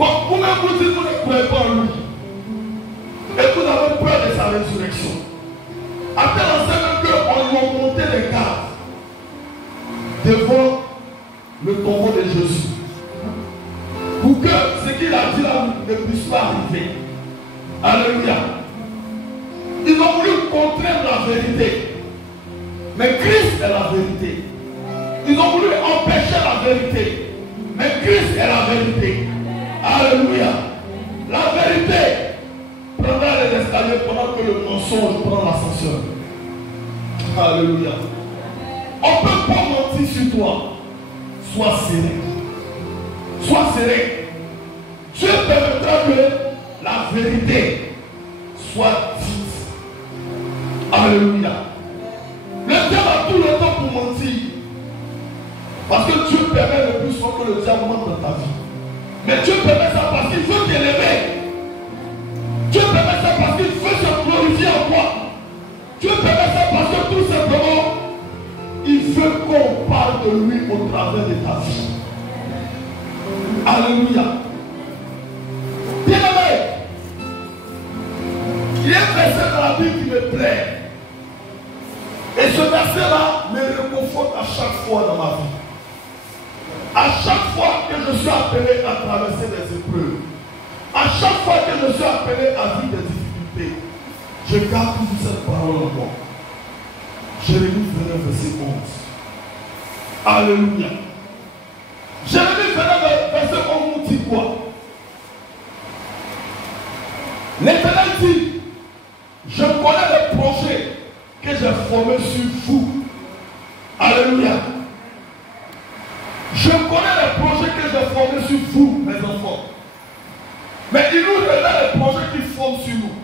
Bon, vous-même vous dites que vous ne croyez pas en lui. Et vous avez peur de sa résurrection. À tel enseigne qu'on lui a monté les gardes devant le tombeau de Jésus. Pour que ce qu'il a dit là ne puisse pas arriver. Alléluia. Ils ont voulu contraindre la vérité. Mais Christ est la vérité. Ils ont voulu empêcher la vérité. Mais Christ est la vérité. Alléluia. La vérité prendra les escaliers pendant que le mensonge prend l'ascenseur. Alléluia. On ne peut pas mentir sur toi. Sois serré. Sois serré. Dieu permettra que la vérité soit dite. Alléluia. Le diable a tout le temps pour mentir. Parce que Dieu permet le plus souvent que le diable mente dans ta vie. Mais Dieu permet ça parce qu'il veut t'élever. Dieu permet ça parce qu'il veut se glorifier en toi. Dieu permet ça parce que tout simplement, il veut qu'on parle de lui au travers de ta vie. Alléluia. Bien-aimé, il y a un verset dans la Bible qui me plaît. Et ce verset-là me réconforte à chaque fois dans ma vie. À chaque fois que je suis appelé à traverser des épreuves, à chaque fois que je suis appelé à vivre des difficultés, je garde toujours cette parole en moi. Jérémie 29, verset 11. Alléluia. Jérémie 29, verset 11 nous dit quoi? L'Éternel dit, je connais les projets que j'ai formés sur vous. Alléluia. Je connais les projets que j'ai formés sur vous, mes enfants. Mais il nous révèle les projets qu'il forme sur nous.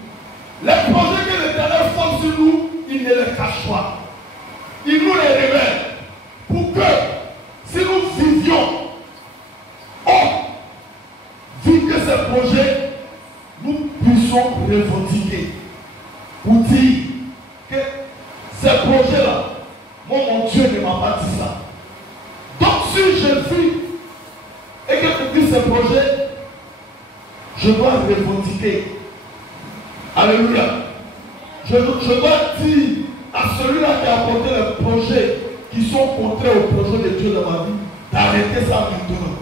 Les projets que l'Éternel forme sur nous, il ne les cache pas. Il nous les révèle. Pour que, si nous vivions, vivre ces projets, nous puissions revendiquer. Pour dire que ces projets-là, moi, mon Dieu ne m'a pas dit ça. Donc si je vis et que tu dis ces projets, je dois revendiquer. Alléluia. Je dois dire à celui-là qui a apporté les projets qui sont contraires au projet de Dieu dans ma vie, d'arrêter ça maintenant.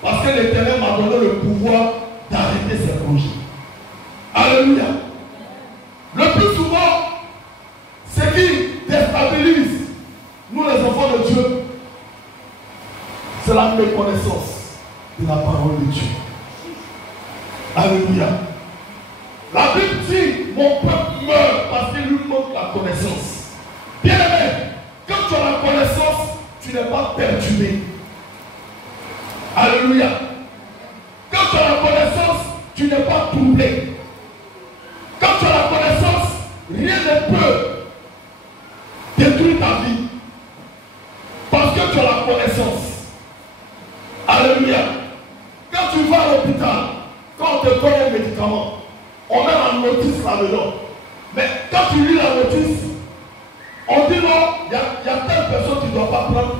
Parce que l'Éternel m'a donné le pouvoir d'arrêter ces projets. Alléluia. Le plus souvent, ce qui déstabilise nous les enfants de Dieu, c'est la méconnaissance de la parole de Dieu. Alléluia. La Bible dit, mon peuple meurt parce qu'il lui manque la connaissance. Bien aimé, quand tu as la connaissance, tu n'es pas perturbé. Alléluia. Quand tu as la connaissance, tu n'es pas troublé. Quand tu as la connaissance, rien ne peut détruire ta vie. Parce que tu as la connaissance. Alléluia. Quand tu vas à l'hôpital, quand on te donne un médicament, on met la notice là-dedans. Mais quand tu lis la notice, on dit non, il y a telle personne qui ne doit pas prendre,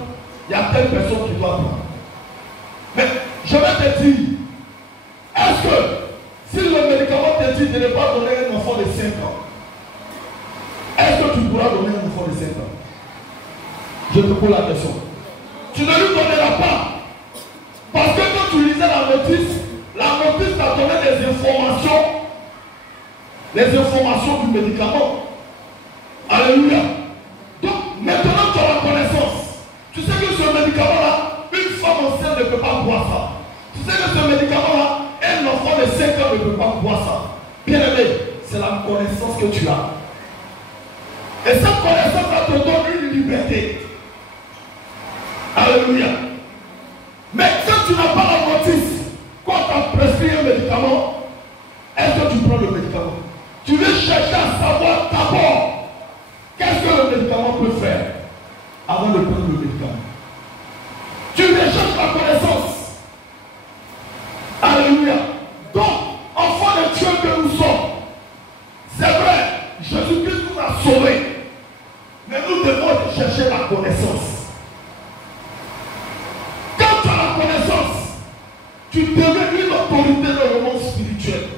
il y a telle personne qui doit prendre. Mais je vais te dire, est-ce que si le médicament te dit de ne pas donner un enfant de 5 ans, est-ce que tu pourras donner un enfant de 5 ans? Je te pose la question. Tu ne lui donneras pas. Parce que quand tu lisais la notice t'a donné les informations du médicament. Alléluia. Donc, maintenant tu as la connaissance. Tu sais que ce médicament-là, une femme enceinte ne peut pas boire ça. Tu sais que ce médicament-là, un enfant de 5 ans ne peut pas boire ça. Bien aimé, c'est la connaissance que tu as. Et cette connaissance-là te donne une liberté. Alléluia. Mais quand tu n'as pas la notice, quand tu as prescrit un médicament, est-ce que tu prends le médicament? Tu veux chercher à savoir d'abord qu'est-ce que le médicament peut faire avant de prendre le médicament. Tu recherches la connaissance. Alléluia. Donc, enfants de Dieu que nous sommes, c'est vrai, Jésus-Christ nous a sauvés. Mais nous devons chercher la connaissance. Quand tu as la connaissance, tu deviens une autorité dans le monde spirituel.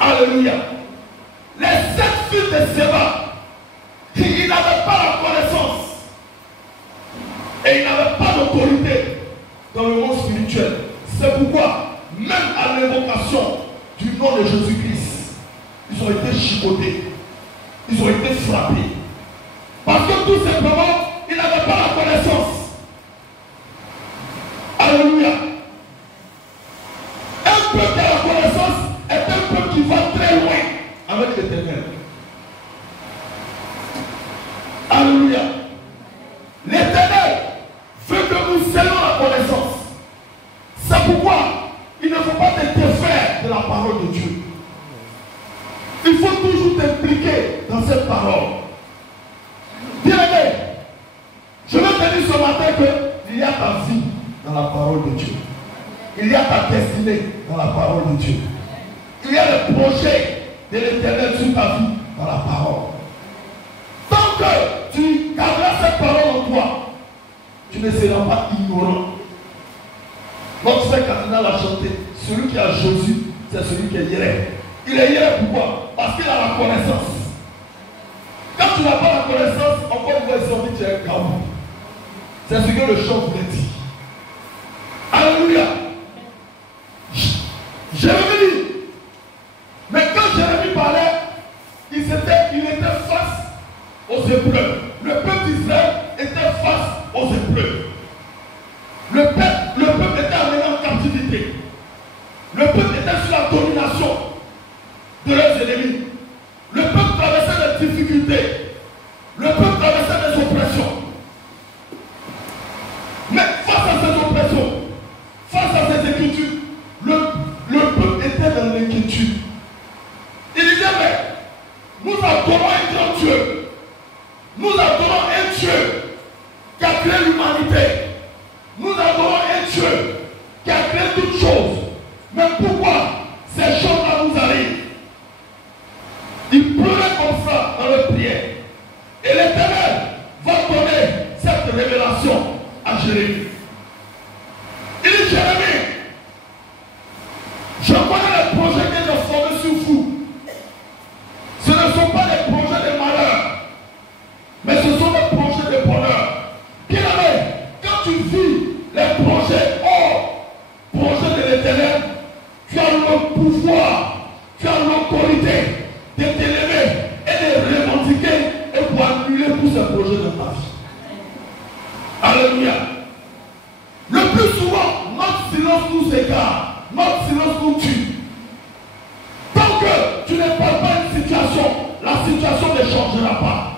Alléluia. Les 7 fils de Séba, ils n'avaient pas la connaissance. Et ils n'avaient pas d'autorité dans le monde spirituel. C'est pourquoi, même à l'évocation du nom de Jésus-Christ, ils ont été chicotés. Ils ont été frappés. Parce que tout simplement, ils n'avaient pas la connaissance. Alléluia. Un peuple qui a la connaissance est un peuple qui va très loin avec l'Éternel. Alléluia. L'Éternel veut que nous ayons la connaissance. C'est pourquoi il ne faut pas te défaire de la parole de Dieu. Il faut toujours t'impliquer dans cette parole. Bien-aimé, je veux te dire ce matin qu'il y a ta vie dans la parole de Dieu. Il y a ta destinée dans la parole de Dieu. Il y a le projet de l'Éternel sur ta vie dans la parole. Tant que tu garderas cette parole en toi, tu ne seras pas ignorant. Notre frère cardinal a chanté, celui qui a Jésus, c'est celui qui est hier. Il est hier pourquoi? Parce qu'il a la connaissance. Quand tu n'as pas la connaissance, encore une fois, ils ont dit que tu es un gamin. C'est ce que le chant voulait dire. Alléluia. Jérémie. Mais quand Jérémie parlait, il était face aux épreuves. Le peuple d'Israël était face aux épreuves. Le peuple était amené en captivité. Le peuple était sous la domination de leurs ennemis. Le peuple traversait des difficultés. Le peuple traversait des oppressions. Mais face à ces oppressions, face à ces inquiétudes, le peuple était dans l'inquiétude. Il disait, mais nous adorons un grand Dieu. Nous adorons un Dieu qui a créé l'humanité. Nous adorons un Dieu qui a créé toutes choses. Mais pourquoi ces choses-là nous arrivent? Il pleurait comme ça dans leur prière. Et l'Éternel va donner cette révélation à Jérémie. Il dit, Jérémie, je connais les projets que j'ai formés sur vous. Ce ne sont pas des projets de malheur, mais ce sont des projets de bonheur. Bien-aimé, quand tu vis les projets hors projet de l'Éternel, tu as le pouvoir, tu as l'autorité de t'élever et de revendiquer et pour annuler tous ces projets de ta vie. Alléluia. Le plus souvent, notre silence nous égare, notre silence nous tue. Tant que tu ne parles pas une situation, la situation ne changera pas.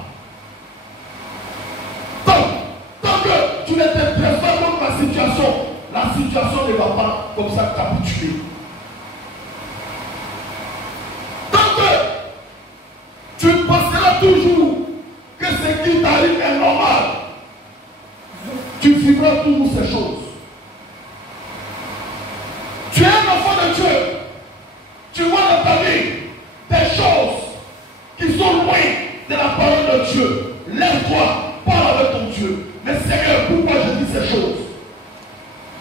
Tant que tu ne t'intéresses pas contre la situation ne va pas comme ça capituler. Tant que tu penseras toujours que ce qui t'arrive est normal, tu vivras toujours ces choses. Tu es un enfant de Dieu. Tu vois dans ta vie des choses qui sont loin de la parole de Dieu. Lève-toi, parle avec ton Dieu. Mais Seigneur, pourquoi je dis ces choses?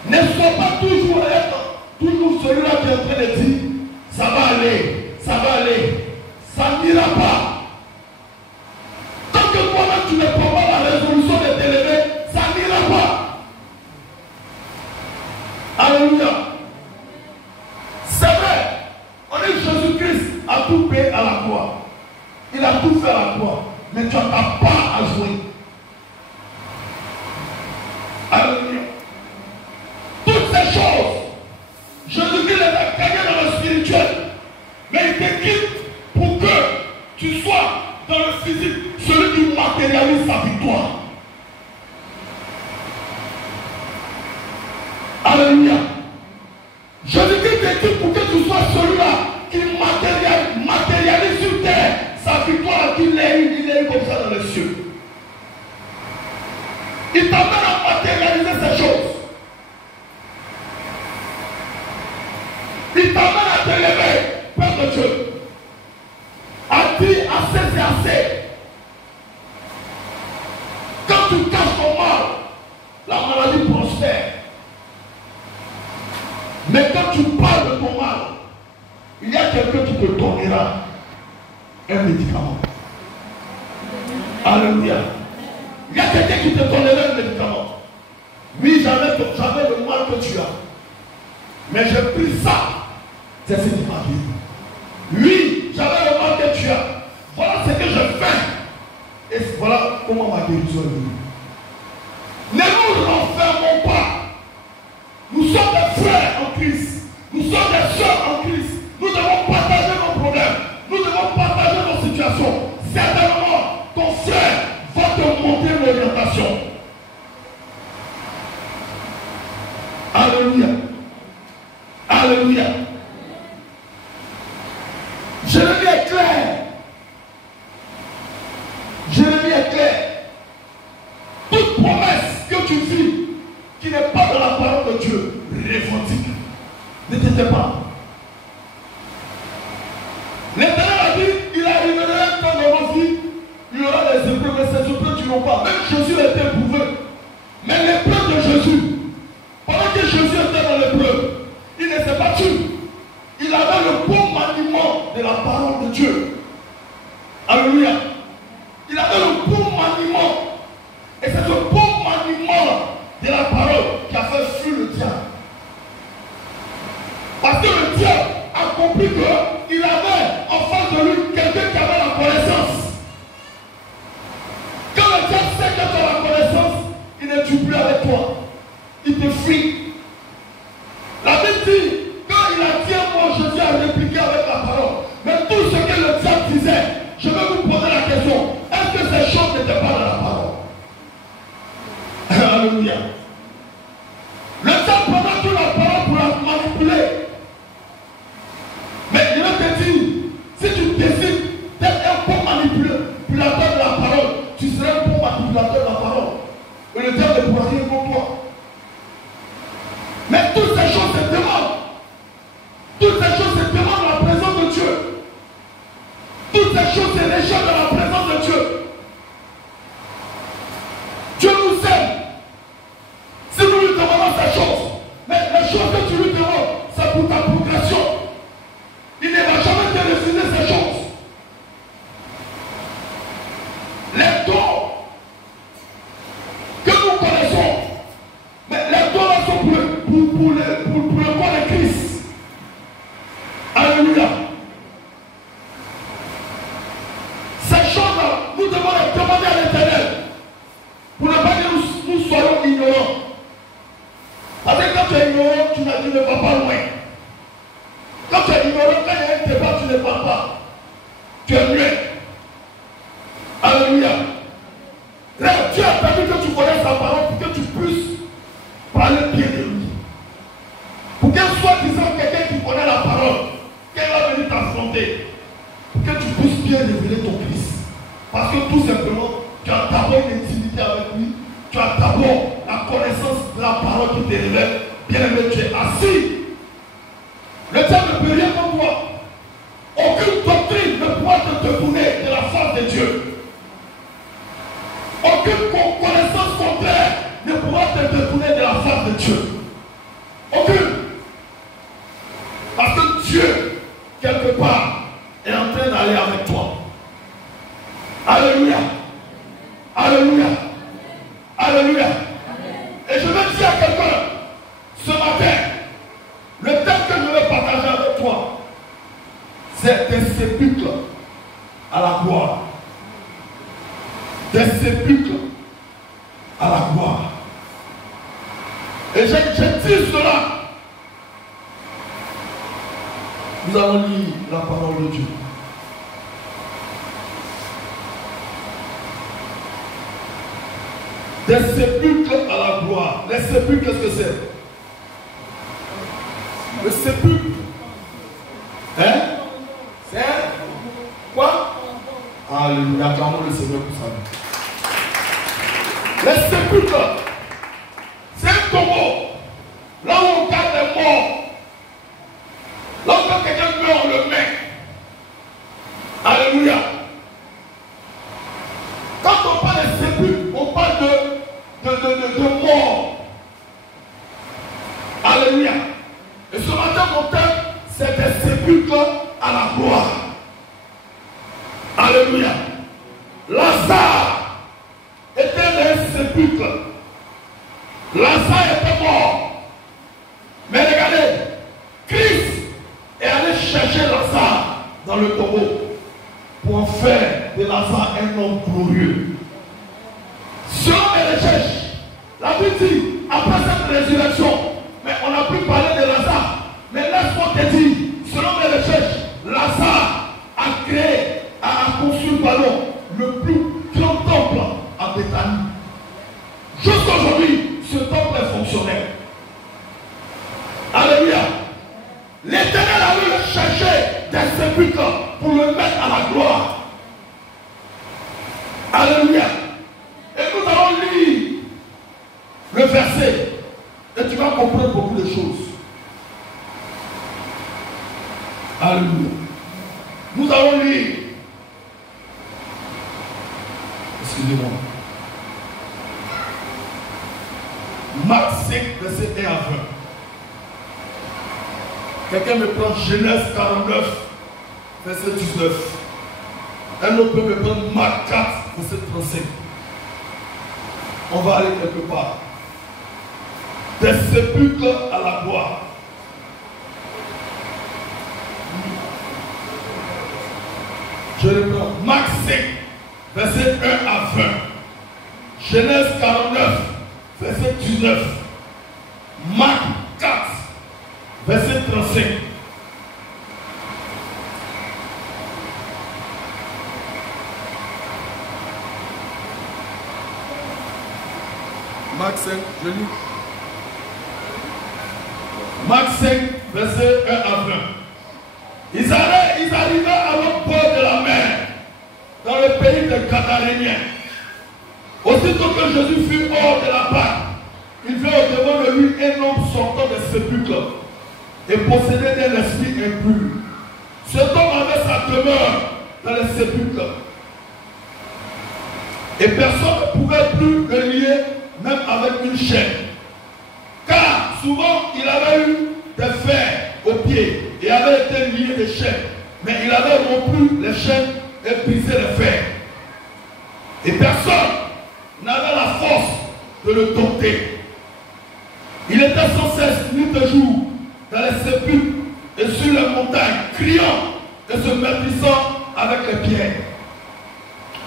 Ne sois pas toujours celui-là qui est en train de dire, ça va aller, ça n'ira pas. Tant que toi-même tu ne prends pas la résolution de t'élever, ça n'ira pas. Alléluia. C'est vrai, on dit Jésus-Christ a tout payé à la croix. Il a tout fait à la croix, mais tu n'as pas à jouer. Alléluia. Toutes ces choses, Jésus-Christ les a gagnées dans le spirituel, mais il te quitte pour que tu sois dans le physique, celui qui matérialise sa victoire. Alléluia. Jésus-Christ te quitte pour que tu sois celui-là qui matérialise sur terre sa victoire qu'il est eu comme ça dans les cieux. Il t'amène à matérialiser ces choses. Il t'amène à t'élever, Père de Dieu. À dire assez, c'est assez. Quand tu caches ton mal, la maladie prospère. Mais quand tu parles de ton mal, il y a quelqu'un qui te donnera un médicament. Alléluia. Il y a quelqu'un qui te donnera un médicament. Oui, j'avais le mal que tu as. Mais j'ai pris ça. C'est ce qui m'a guéri. Oui, j'avais le mal que tu as. Voilà ce que je fais. Et voilà comment ma guérison est venue. Ne nous renfermons pas. Nous sommes des frères en Christ. Nous sommes des soeurs en Christ. Nous devons partager nos problèmes. Nous devons partager nos situations. Certainement, ton frère va te montrer l'orientation. Alléluia. Alléluia. Jérémie est clair. Jérémie est clair. Toute promesse que tu vis qui n'est pas dans la parole de Dieu, revendique. Ne t'étais pas. L'Éternel a dit, il arriverait un temps dans nos vies, il y aura des épreuves, mais ces épreuves tu n'ont pas. Même Jésus a été éprouvé. Mais l'épreuve de Jésus, pendant que Jésus était dans l'épreuve, il ne s'est pas tué. Il avait le bon maniement de la parole de Dieu. Alléluia. Il avait le bon maniement. Et c'est ce bon maniement de la parole qui a fait fuir le diable. Parce que le diable a compris qu'il avait en face de lui quelqu'un qui avait la connaissance. Quand le diable sait que tu as la connaissance, il ne tue plus avec toi. Il te fuit. La Bible dit, quand il a dit à moi, Jésus a répliqué avec la parole. Mais tout ce que le diable disait, je vais vous poser la question. Est-ce que ces choses n'étaient pas dans la parole? Alléluia. Le diable prendra toute la parole pour la manipuler. Mais il va te dire, si tu décides d'être un bon manipulateur de la parole, tu seras un bon manipulateur de la parole. Et le diable ne pourra rien contre toi. Mais toutes ces choses se demandent. Toutes ces choses se demandent dans la présence de Dieu. Toutes ces choses se réchauffent dans la présence de Dieu. Dieu nous aime. Si nous lui demandons ces choses, mais les choses que tu lui demandes, c'est pour ta progression. Il ne va jamais te refuser ces choses. Les dons que nous connaissons, mais les dons là sont pour le corps de Christ. Alléluia. Ces choses-là, nous devons les demander à l'Éternel. Pour ne pas que nous soyons ignorants. Parce que quand tu es ignorant, tu ne vas pas loin. Quand tu es ignorant, quand il y a un débat, tu ne parles pas. Tu es muet. Alléluia. Là, Dieu a permis que tu connaisses sa parole pour que tu puisses parler bien de lui. Pour qu'elle soit disant quelqu'un qui connaît la parole, qu'elle va venir t'affronter. Pour que tu puisses bien révéler ton Christ. Parce que tout simplement, tu as d'abord une intimité avec lui. Tu as d'abord la connaissance de la parole qui te révèle. Bien aimé, tu es assis. Le diable ne peut rien contre toi. Aucune doctrine ne pourra te détourner de la face de Dieu. Aucune connaissance contraire ne pourra te détourner de la face de Dieu. Aucune. Parce que Dieu, quelque part, est en train d'aller avec toi. Alléluia. Alléluia. Alléluia. Et je veux dire à quelqu'un, ce matin, le thème que je vais partager avec toi, c'est des sépulcres à la gloire. Des sépulcres à la gloire. Et je dis cela. Nous allons lire la parole de Dieu. Des sépulcres à la gloire. Les sépulcres, qu'est-ce que c'est? Le sépulcre. Hein? C'est quoi? Alléluia. Acclamons le Seigneur pour ça. Les sépulcres, c'est un tombeau. Là où on garde les morts. Là où quand quelqu'un meurt, on le met. Alléluia. Quand on parle de sépulcre, on parle de mort. Alléluia. Et deuxième hôtel, c'est des sépulcres à la gloire. Alléluia. Lazare était un sépulcre. Lazare était mort. Mais regardez, Christ est allé chercher Lazare dans le tombeau pour en faire de Lazare un homme glorieux. Selon mes recherches, la Bible dit, après cette résurrection, mais on n'a plus parlé de Lazare. Mais laisse-moi te dire, selon mes recherches, Lazare a construit le plus grand temple à Bethanie. Jusqu'aujourd'hui, ce temple est fonctionnel. Alléluia. L'Éternel a voulu chercher des sépulcres pour le mettre à la gloire. Alléluia. Et nous allons lire le verset et tu vas comprendre beaucoup de choses. Alléluia. Nous allons lire. Excusez-moi. Marc 5, verset 1 à 20. Quelqu'un me prend Genèse 49, verset 19. Un autre peut me prendre Marc 4, verset 35. On va aller quelque part. Des sépulcres à la gloire. Je reprends. Marc 5, verset 1 à 20. Genèse 49, verset 19. Marc 4, verset 35. Marc 5, je lis. Marc 5, verset 1 à 20. Ils arrivaient à l'autre bord de la mer, dans le pays des Gadaréniens. Aussitôt que Jésus fut hors de la barque, il vit au-devant de lui un homme sortant des sépulcres et possédé d'un esprit impur. Cet homme avait sa demeure dans les sépulcres. Et personne ne pouvait plus le lier, même avec une chaîne. Car souvent il avait eu des fers aux pieds et avait été lié de chaînes. Mais il avait rompu les chaînes et brisé les fers. Et personne n'avait la force de le dompter. Il était sans cesse, nuit et jour, dans les sépulcres et sur les montagnes, criant et se maîtrisant avec les pierres.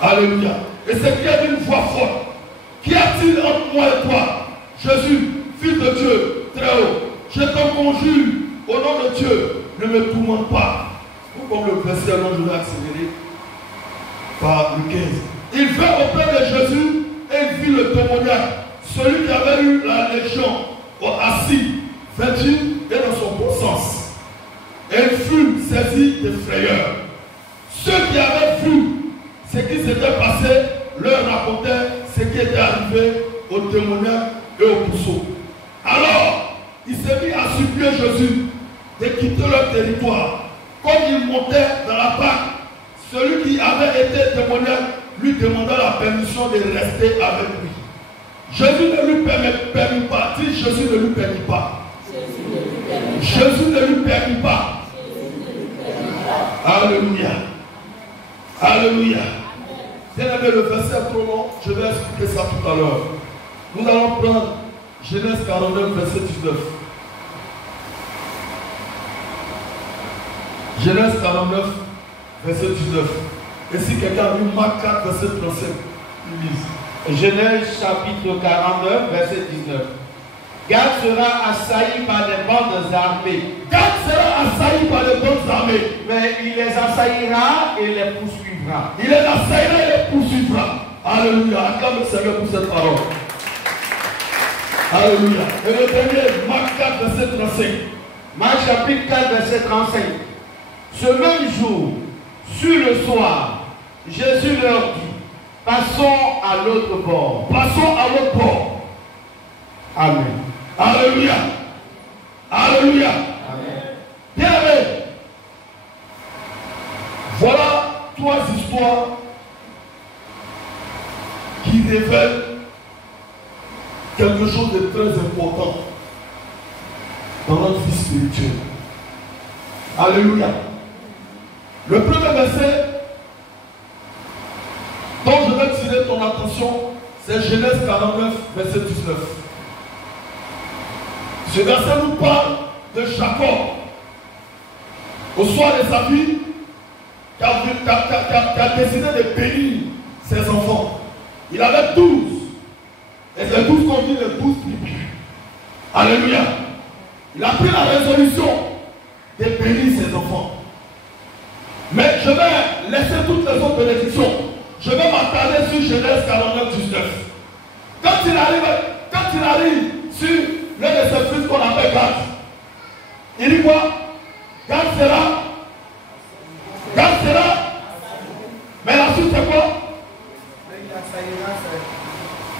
Alléluia. Et s'écria d'une voix forte: qu'y a-t-il entre moi et toi, Jésus, Fils de Dieu, très haut? Je te conjure, au nom de Dieu, ne me tourmente pas. Comme le verset, alors je vais accélérer par le 15. Il vint auprès de Jésus et il vit le témoignage, celui qui avait eu la légion, assis, vêtu et dans son bon sens. Et il fut saisi de frayeur. Ceux qui avaient vu ce qui s'était passé leur racontaient ce qui était arrivé au témoignage et au bousseau. Alors, il s'est mis à supplier Jésus de quitter leur territoire. Comme il montait dans la barque, celui qui avait été témoignage lui demanda la permission de rester avec lui. Jésus ne lui permit pas. Dis, Jésus ne lui permit pas. Jésus ne lui permit pas. Alléluia. Alléluia. Bien aimé, le verset est trop long. Je vais expliquer ça tout à l'heure. Nous allons prendre Genèse 49, verset 19. Genèse 49, verset 19. Et si quelqu'un a lu Marc 4, verset 35, il lise. Genèse chapitre 49, verset 19. Gad sera assailli par des bandes armées. Gad sera assailli par des bandes armées. Mais il les assaillira et les poursuivra. Il les assaillira et les poursuivra. Alléluia. Acclame le Seigneur pour cette parole. Alléluia. Et le dernier, Marc 4, verset 35. Marc chapitre 4, verset 35. Ce même jour, sur le soir, Jésus leur dit: passons à l'autre bord. Passons à l'autre bord. Amen. Alléluia. Alléluia. Amen. Bien aimé. Voilà trois histoires qui révèlent quelque chose de très important dans notre vie spirituelle. Alléluia. Le premier verset dont je vais tirer ton attention, c'est Genèse 49, verset 19. Ce verset nous parle de Jacob. Au soir de sa vie, qui a décidé de bénir ses enfants. Il avait 12. Et c'est 12 qu'on dit les 12 tribus. Alléluia. Il a pris la résolution de bénir ses enfants. Mais je vais laisser toutes les autres bénédictions. Je vais m'attarder sur Genèse 49, 19. Quand il arrive sur l'un de ses fils qu'on appelle Gad, il dit quoi? Gad sera. Mais la suite c'est quoi?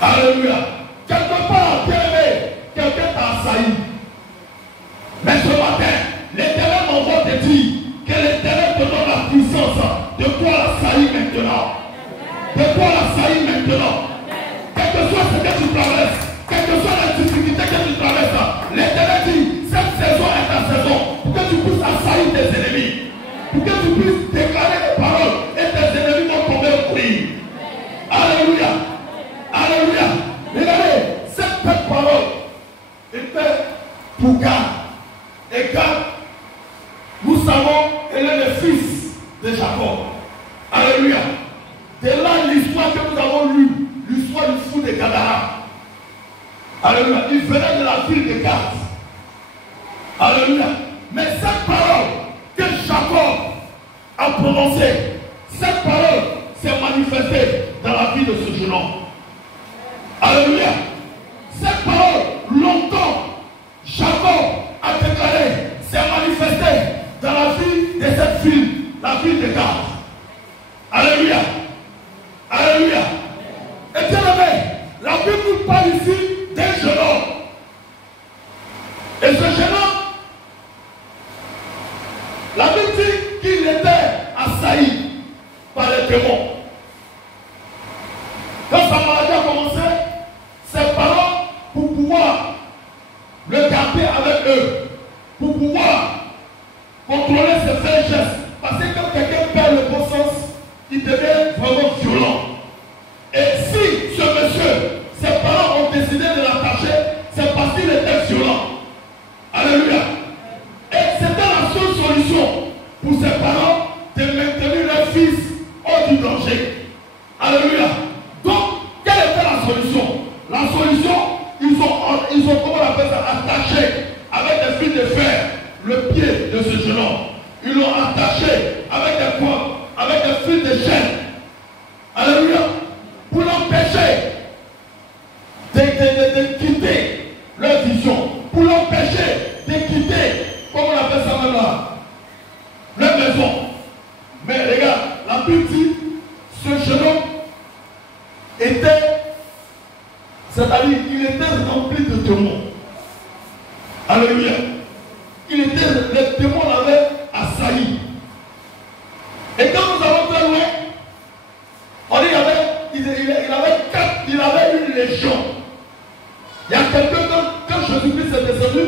Alléluia. Quelque part, bien-aimé, quelqu'un t'a assailli. Mais ce matin, l'Éternel m'envoie te dire que l'Éternel te donne la puissance de quoi l'assaillir maintenant. De quoi l'assaillir maintenant. Quel que soit ce que tu traverses, quelle que soit la difficulté que tu traverses, l'Éternel dit, cette saison est ta saison, pour que tu puisses assaillir tes ennemis. Pour que tu puisses déclarer des paroles et tes ennemis vont tomber au prix. Alléluia. Alléluia. Regardez, cette parole était pour Gad. Et Gad, nous savons, elle est le fils de Jacob. Alléluia. De là l'histoire que nous avons lue, l'histoire du fou de Gadara. Alléluia. Il venait de la ville de Gad. Alléluia. Mais cette parole que Jacob a prononcée, cette parole s'est manifestée dans la vie de ce jeune homme. Alléluia. Cette parole, longtemps, Jacob a déclaré, s'est manifestée dans la vie de cette ville, la ville de Gad. Alléluia. Alléluia. Et bien aimé, la Bible nous parle ici d'un jeune homme. Et ce jeune homme, la Bible dit qu'il était assailli par les démons. Quand sa maladie a commencé, ses parents, pour pouvoir le garder avec eux, pour pouvoir contrôler ses faits et gestes, parce que quand quelqu'un perd le bon sens, il devient vraiment violent. Et si ce monsieur, ses parents ont décidé de l'attacher, c'est parce qu'il était violent. Alléluia. Et c'était la seule solution pour ses parents de maintenir leur fils hors du danger. Alléluia. Donc, quelle était la solution? La solution, ils ont comment on appelle ça, attaché avec des fils de fer le pied de ce jeune homme. Ils l'ont attaché avec des cordes, avec des fils de chaîne. Alléluia. Pour l'empêcher de quitter leur vision. Pour l'empêcher de quitter, comment on appelle ça maintenant, leur maison. Mais regarde, la Bible dit, ce jeune homme était, c'est-à-dire, il était rempli de démons. Alléluia. Les démons l'avaient assailli. Et quand nous allons très loin, on dit il avait une légion. Il y a quelqu'un, quand Jésus-Christ est descendu,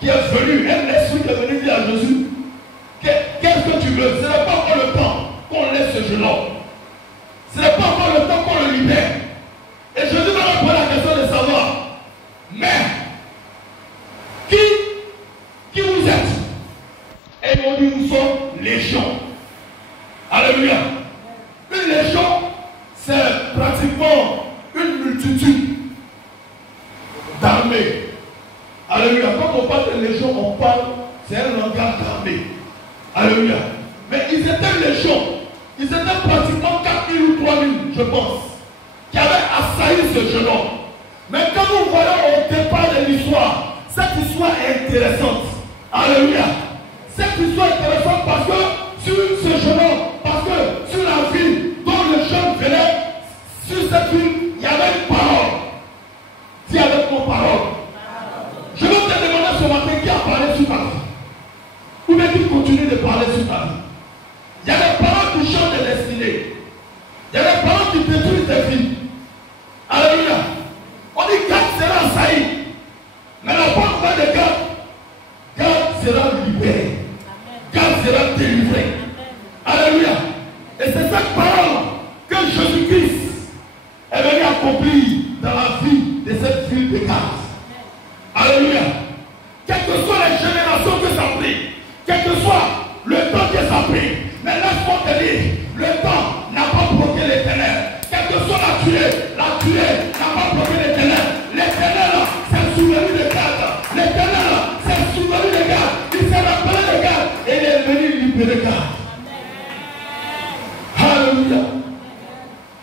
qui est venu, un esprit qui est venu dire à Jésus, qu'est-ce que tu veux? Ce n'est pas encore le temps qu'on laisse ce jeune homme. Ce n'est pas encore le temps qu'on le libère. Et Jésus va leur poser la question de savoir, mais qui vous êtes? Et ils m'ont dit, nous sommes légion. Alléluia. Une légion, c'est pratiquement une multitude d'armées. Alléluia. Quand on parle de légion, on parle, c'est un langage d'armée. Alléluia. Mais ils étaient légion. Ils étaient pratiquement 4 000 ou 3 000, je pense, qui avaient assailli ce jeune homme. Mais quand nous voyons au départ de l'histoire, cette histoire est intéressante. Alléluia. Cette histoire est intéressante parce que sur ce jeune homme, parce que sur la ville dont le jeune venait, sur cette ville, il y avait une parole. Dis avec mon parole. Je veux te demander ce matin qui a parlé sur ta vie. Ou bien qui continue de parler sur ta vie. Il y a des paroles qui changent de destinée. Il y a des paroles qui détruisent tes vies. Alléluia. On dit Gad sera assailli. Mais la bonne nouvelle de Gad sera libéré. les générations que ça a pris, quel que soit le temps que ça a pris, mais laisse-moi te dire, le temps n'a pas bloqué les ténèbres. Quelle que soit la tuée n'a pas bloqué les ténèbres. Les ténèbres, c'est souverain de garde. Les ténèbres, c'est souverain de garde. Il s'est rappelé de garde et il est venu libérer de garde. Alléluia.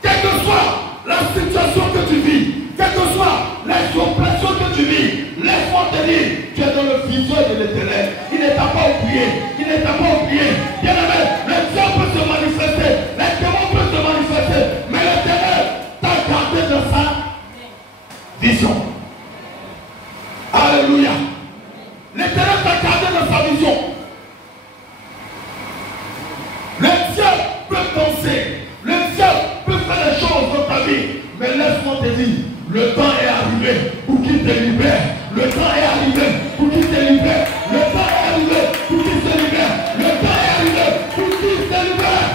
Quelle que soit la situation que tu vis, quelle que soit les oppressions que tu vis, laisse-moi te dire, tu es dans le viseur de l'Éternel. Il ne t'a pas oublié. Il ne t'a pas oublié. Bien aimé, le diable peut se manifester, les démons peuvent se manifester, mais l'Éternel t'a gardé dans sa vision. Alléluia. L'Éternel t'a gardé dans sa vision. Le diable peut penser, le diable peut faire des choses dans ta vie, mais laisse-moi te dire, le temps est arrivé pour qu'il te libère. Le temps est arrivé pour qu'il te libère. Le temps est arrivé pour qu'il te libère. Le temps est arrivé pour qu'il te libère.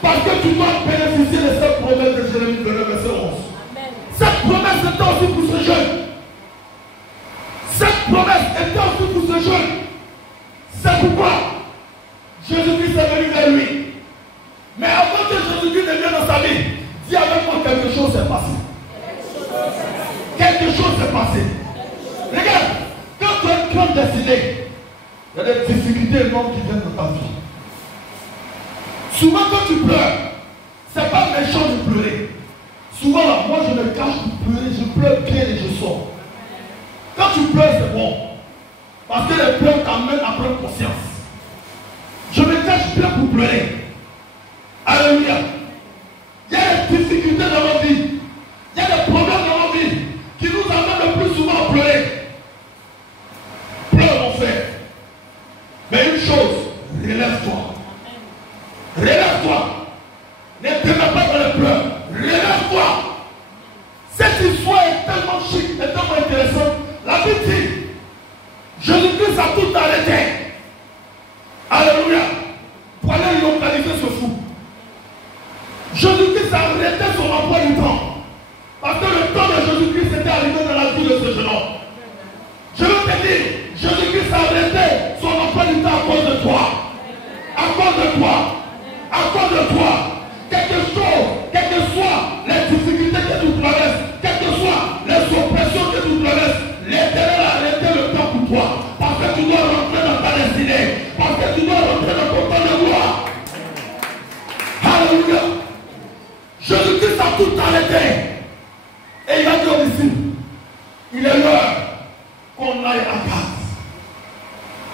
Parce que tu dois bénéficier de cette promesse de Jérémie 29, verset 11. Cette promesse était aussi pour ce jeune. Cette promesse était aussi pour ce jeune. C'est pourquoi Jésus-Christ est venu vers lui. Mais avant que Jésus-Christ ne vienne dans sa vie, dis avec moi, quelque chose s'est passé. Quelque chose s'est passé. Regarde, quand tu es comme décidé, il y a des difficultés énormes qui viennent dans ta vie. Souvent quand tu pleures, c'est pas méchant de pleurer. Souvent là, moi je me cache pour pleurer, je pleure bien et je sors. Quand tu pleures, c'est bon. Parce que les pleurs t'amènent à prendre conscience. Je me cache bien pour pleurer. Alléluia. Il y a des difficultés dans nos vies. Il y a des problèmes dans nos vies qui nous amènent le plus souvent à pleurer. Pleure mon frère. Mais une chose, relève-toi. Relève-toi. Ne te mets pas dans les pleurs. Relève-toi. Cette histoire est tellement chic, est tellement intéressante. La Bible dit, Jésus-Christ a tout arrêté. Alléluia. Pour aller localiser ce fou. Jésus-Christ a arrêté son emploi du temps. Parce que le temps de Jésus-Christ était arrivé dans la vie de ce jeune homme. Je veux te dire, Jésus-Christ a arrêté son emploi du temps à cause de toi. À cause de toi. À cause de toi. Quelque chose, quelles que soient les difficultés que tu traverses, quelles que soient les oppressions que tu traverses, l'Éternel a arrêté le temps pour toi. Parce que tu dois rentrer dans ta destinée. Parce que tu dois rentrer dans ton temps de gloire. Alléluia. Jésus-Christ a tout arrêté. Et il a dit aux disciples, il est l'heure qu'on aille à Gaza.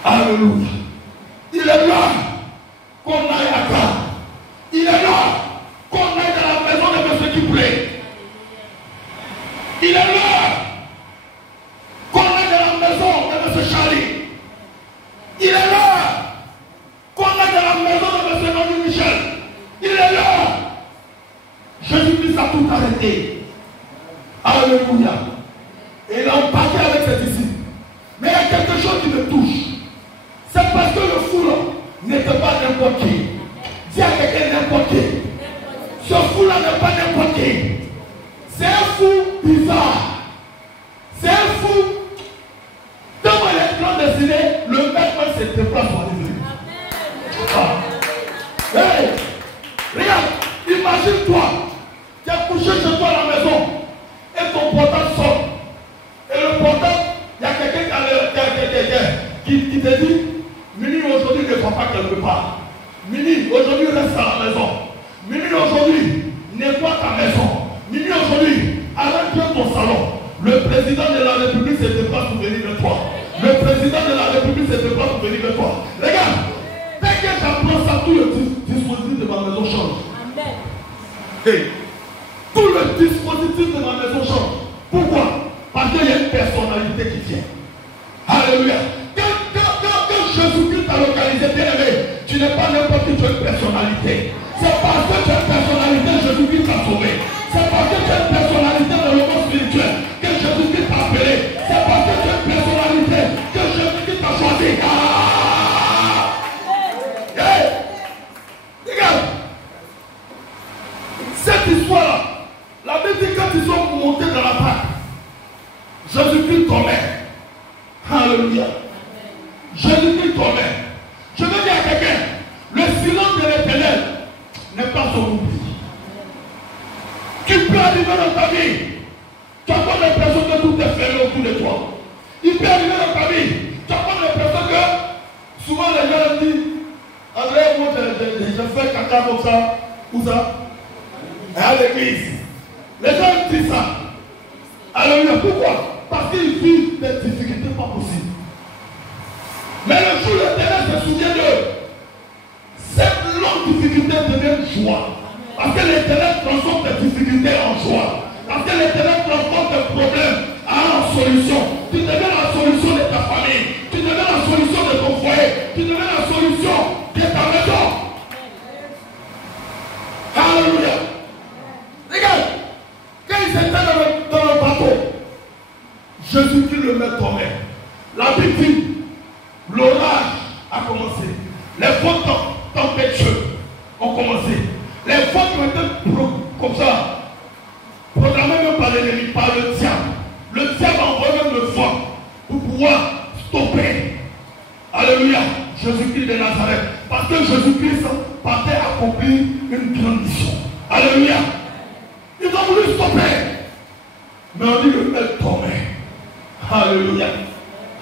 Alléluia. Il est l'heure qu'on aille à Gaza. Il est l'heure qu'on aille dans la maison de M. qui plaît. Il est l'heure qu'on aille dans la maison de M. Charlie. Il est l'heure qu'on aille dans la maison de M. Marie Michel. Il est l'heure. Jésus-Christ a tout arrêté. Alléluia. Et il a embarqué avec ses disciples. Mais il y a quelque chose qui me touche. C'est parce que le fou là n'était pas n'importe qui. Dis à quelqu'un n'importe qui. Ce fou là n'est pas n'importe qui. C'est un fou bizarre. C'est un fou. Tellement il est clandestiné, le maître même se déplace pour aller venir. Ah. Hey, regarde, imagine-toi. Tu as couché chez toi à la maison et ton portable sort. Et le portable, il y a quelqu'un qui te dit, Mini aujourd'hui ne va pas quelque part. Mini aujourd'hui reste à la maison. Mini aujourd'hui nettoie ta maison. Mini aujourd'hui arrête bien ton salon. Le président de la République se déplace pour venir de toi. Le président de la République se déplace pour venir de toi. Regarde, dès que j'apprends ça, tout le dispositif de ma maison change. Amen. Hey. Tout le dispositif de ma maison change. Pourquoi? Parce qu'il y a une personnalité qui vient. Alléluia. Quand Jésus-Christ t'a localisé, bien aimé, tu n'es pas n'importe qui, tu as une personnalité. C'est parce que tu as une personnalité que Jésus-Christ t'a sauvé. C'est parce que tu as une personnalité dans le monde spirituel que Jésus-Christ t'a appelé. C'est parce que tu as une personnalité que Jésus-Christ t'a choisi. Hey. Regarde. Cette histoire-là, la Bible dit quand ils sont montés dans la barque, Jésus-Christ dormait. Alléluia. Jésus-Christ dormait. Je veux dire à quelqu'un, le silence de l'Éternel n'est pas son oubli. Tu peux arriver dans ta vie, tu as pas l'impression que tout est fermé autour de toi. Il peut arriver dans ta vie, tu as pas l'impression que souvent les gens disent, André, moi je fais caca comme ça, où ça? À l'église. Les gens disent ça. Alléluia. Pourquoi? Parce qu'ils vivent des difficultés pas possibles. Mais le jour où l'Éternel se souvient d'eux, cette longue difficulté devient joie. Parce que l'Éternel transforme tes difficultés en joie. Parce que l'Éternel transforme tes problèmes en solution. Tu deviens la solution de ta famille. Tu deviens la solution de ton foyer. Tu deviens la solution de ta maison. Alléluia. Regarde, quand ils étaient dans le bateau, Jésus-Christ le met tombé. La Bible dit, l'orage a commencé. Les vents tempétueux ont commencé. Les vents qui ont été comme ça, programmés même par l'ennemi, par le diable. Le diable envoie même le vent pour pouvoir stopper. Alléluia. Jésus-Christ de Nazareth. Parce que Jésus-Christ partait accomplir une grande mission. Alléluia. Ils ont voulu stopper. Mais on dit le maître tombait. Alléluia.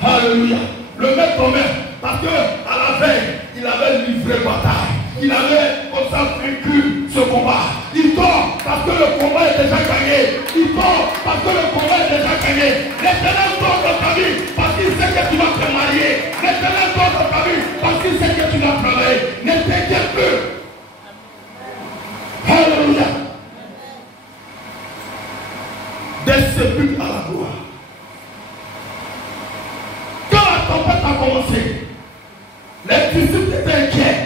Alléluia. Le maître tombait. Parce qu'à la veille, il avait livré bataille. Il avait comme ça vaincu ce combat. Il dort parce que le combat est déjà gagné. Il dort parce que le combat est déjà gagné. L'Éternel dort dans ta vie parce qu'il sait que tu vas te marier. L'Éternel dort dans ta vie parce qu'il sait que tu vas travailler. Ne t'inquiète plus. Alléluia. Des sépulcres à la gloire. Quand la tempête a commencé, les disciples étaient inquiets.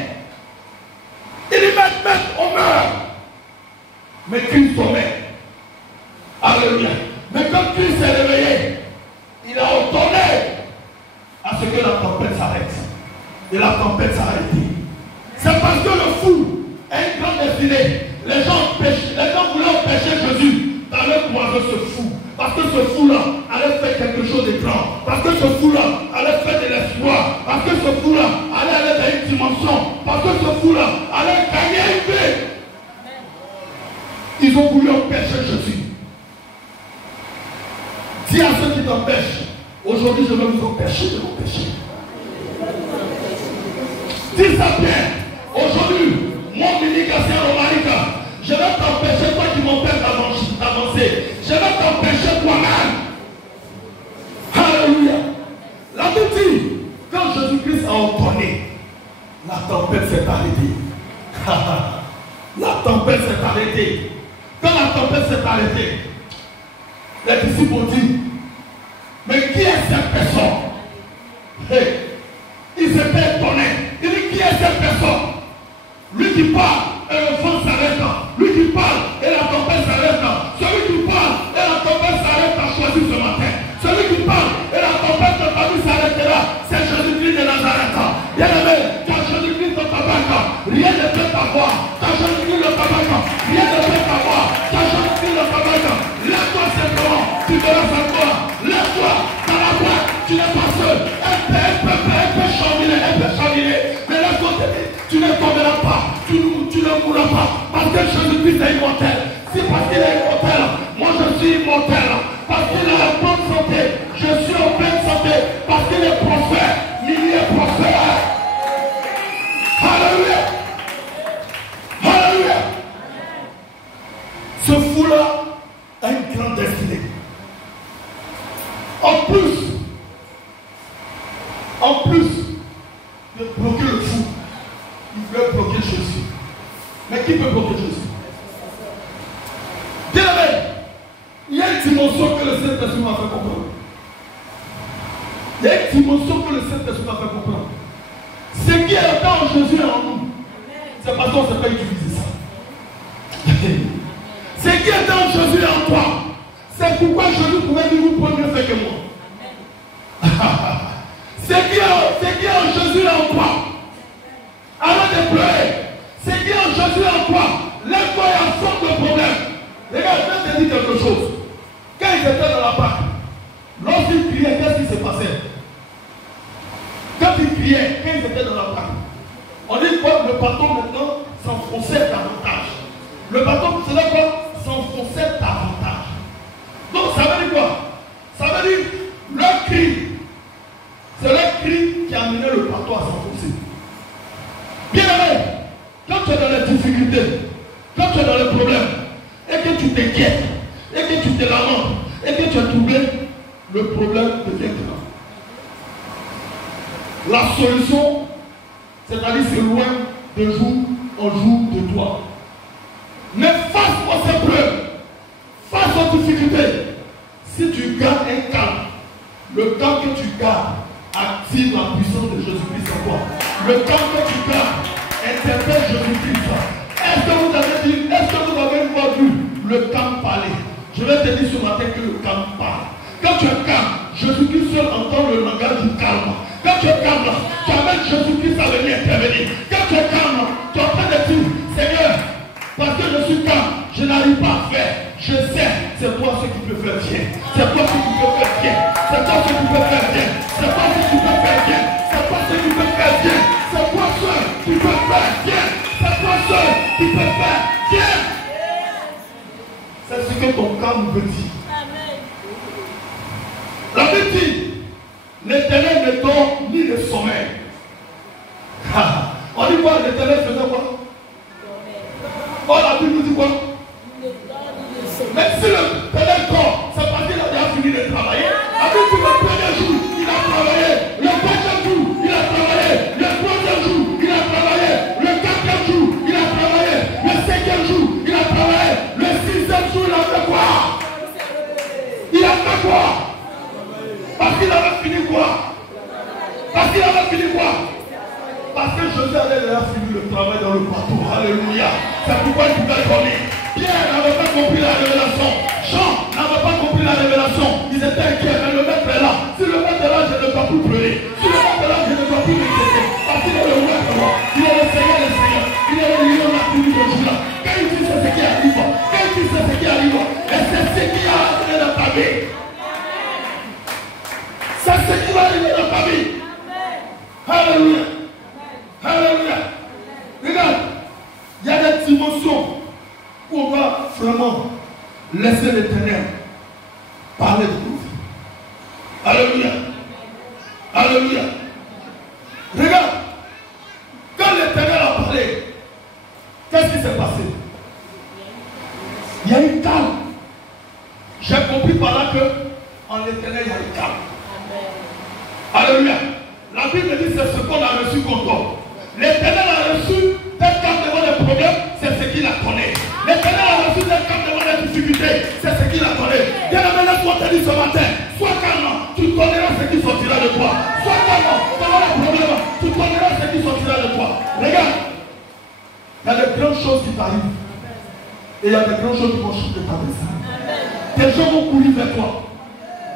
Ils disent, maître, on meurt. Mais Christ dormait. Alléluia. Mais quand Christ s'est réveillé, il a ordonné à ce que la tempête s'arrête. Et la tempête s'est arrêtée. C'est parce que le fou a une grande destinée. Les gens voulaient empêcher Jésus d'aller croiser ce fou. Parce que ce fou-là allait faire quelque chose de grand. Parce que ce fou-là allait faire de l'espoir. Parce que ce fou-là allait aller dans une dimension. Parce que ce fou-là allait gagner une vie. Ils ont voulu empêcher Jésus. Dis à ceux qui t'empêchent, aujourd'hui je vais vous empêcher de m'empêcher. Dis ça bien. Aujourd'hui, mon ministère romanique, je vais t'empêcher, toi qui m'empêches d'avancer. Je vais t'empêcher toi-même. Alléluia. La Bible dit, quand Jésus-Christ a ordonné, la tempête s'est arrêtée. La tempête s'est arrêtée. Quand la tempête s'est arrêtée, les disciples ont dit, mais qui est cette personne? Hey. Ils étaient étonnés. Ils disent, qui est cette personne? Lui qui parle et le vent s'arrête. Lui qui parle et la tempête s'arrête. Celui qui parle et la tempête s'arrête a choisi ce matin. Celui qui parle et la tempête de ta vie s'arrêtera. C'est Jésus-Christ de Nazareth. Bien aimé, tu as Jésus-Christ dans ta banque. Rien ne peut t'avoir. Tu as Jésus-Christ dans ta banque. Rien ne peut t'avoir. Tu as Jésus-Christ dans ta banque. Lève-toi simplement. Tu verras sa gloire. Lève-toi dans la boîte. Tu n'es pas seul. Elle peut chambiner. Mais lève-toi, tu ne tomberas pas. Tu ne mourras pas. Parce que Jésus-Christ est immortel. C'est parce qu'il est immortel. Moi je suis immortel. Parce qu'il est en bonne santé. Je suis en pleine santé. Parce qu'il est prophète. Il est prophète. Alléluia. Alléluia. Ce fou-là a une grande destinée. En plus de bloquer le fou, il veut bloquer Jésus. Mais qui peut bloquer Jésus? Bien-aimé, il y a une dimension que le Saint-Esprit m'a fait comprendre. Il y a une dimension que le Saint-Esprit m'a fait comprendre. Ce qui est en Jésus et en nous, c'est parce qu'on ne sait pas utiliser ça. Ce qui est en Jésus et en toi, c'est pourquoi Jésus pouvait dire vous pouvez mieux faire que moi. Ce qui est en Jésus et en toi, arrête de pleurer. Ce qui est en Jésus et en toi, lève-toi et affronte le problème. Regarde, je vais te dire quelque chose. Quand ils étaient dans la Pâque, lorsqu'ils criaient, qu'est-ce qui se passait? Quand ils criaient, criaient quand ils étaient dans la barque. On dit quoi? Le bateau maintenant s'enfonçait davantage. Le bateau, c'est là quoi? S'enfonçait davantage. Donc ça veut dire quoi? Ça veut dire leur cri. C'est leur cri qui a amené le bateau à s'enfoncer. Bien aimé, quand tu es dans les difficultés, quand tu es dans les problèmes, et que tu t'inquiètes, et que tu te lamentes, et que tu es troublé, le problème devient grand. La solution, c'est-à-dire c'est loin de jour en jour de toi. Mais face aux épreuves, face aux difficultés, si tu gardes un calme, le calme que tu gardes active la puissance de Jésus-Christ en toi. Le calme que tu gardes interpelle Jésus-Christ. Est-ce que vous avez dit, est-ce que vous avez une fois vu le calme parler? Je vais te dire ce matin que le calme parle. Quand tu es calme, Jésus-Christ seul entend le langage du calme. Quand tu es calme, tu amènes Jésus-Christ à venir intervenir. Quand tu es calme, tu es en train de dire, Seigneur, parce que je suis calme, je n'arrive pas à faire. Je sais, c'est toi ce qui peut faire bien. C'est toi ce qui peut faire bien. C'est toi ce qui peut faire bien. C'est toi ce qui peut faire bien. C'est toi ce qui peut faire bien. C'est toi seul qui peut faire bien. C'est toi seul qui peut faire bien. C'est ce que ton calme veut dire. La Bible dit, l'Éternel ne dort ni ne sommeille. On dit quoi? L'Éternel faisait quoi? Oh, la Bible nous dit quoi? Mais si l'Éternel dort, c'est parce qu'il a déjà fini de travailler. La Bible dit le premier jour, il a travaillé. Le deuxième jour, il a travaillé. Le troisième jour, il a travaillé. Le quatrième jour, il a travaillé. Le cinquième jour, il a travaillé. Le sixième jour, il a fait quoi? Il a fait quoi? Parce qu'il avait fini quoi? Parce qu'il avait fini quoi? Parce que José avait déjà fini le travail dans le bateau. Alléluia. C'est pourquoi il pouvait dormir. Pierre n'avait pas compris la révélation. Jean n'avait pas compris la révélation. Ils étaient inquiets, mais le maître est là. Si le maître est là, je ne dois plus pleurer. Si le maître est là, je ne dois plus m'inquiéter. Parce qu'il est le maître. Il est le Seigneur des Seigneurs. Il est le lion de la tribu de Juda. Quand il dit c'est ce qui arrive. Quand il dit c'est ce qui arrive. Et c'est ce qui a arrivé dans ta vie. C'est ce qui va arriver dans ta vie. Alléluia. Alléluia. Regarde, il y a des dimensions où on va vraiment laisser l'Éternel parler de nous. Alléluia. Alléluia. Regarde, quand l'Éternel a parlé, qu'est-ce qui s'est passé? Il y a eu calme. J'ai compris par là que en l'Éternel il y a eu calme. Alléluia. La Bible dit c'est ce qu'on a reçu contre toi. L'Éternel a reçu tel calme devant les problèmes, c'est ce qu'il a connaît. L'Éternel a reçu tel calme devant les difficultés, c'est ce qu'il a connaît. Bien aimé, laisse-moi te dire ce matin, sois calme, tu connaîras ce qui sortira de toi. Sois calme devant les problèmes, tu connaîras ce qui sortira de toi. Regarde, il y a de grandes choses qui t'arrivent. Et il y a de grandes choses qui vont changer ta vie. Des gens vont courir vers toi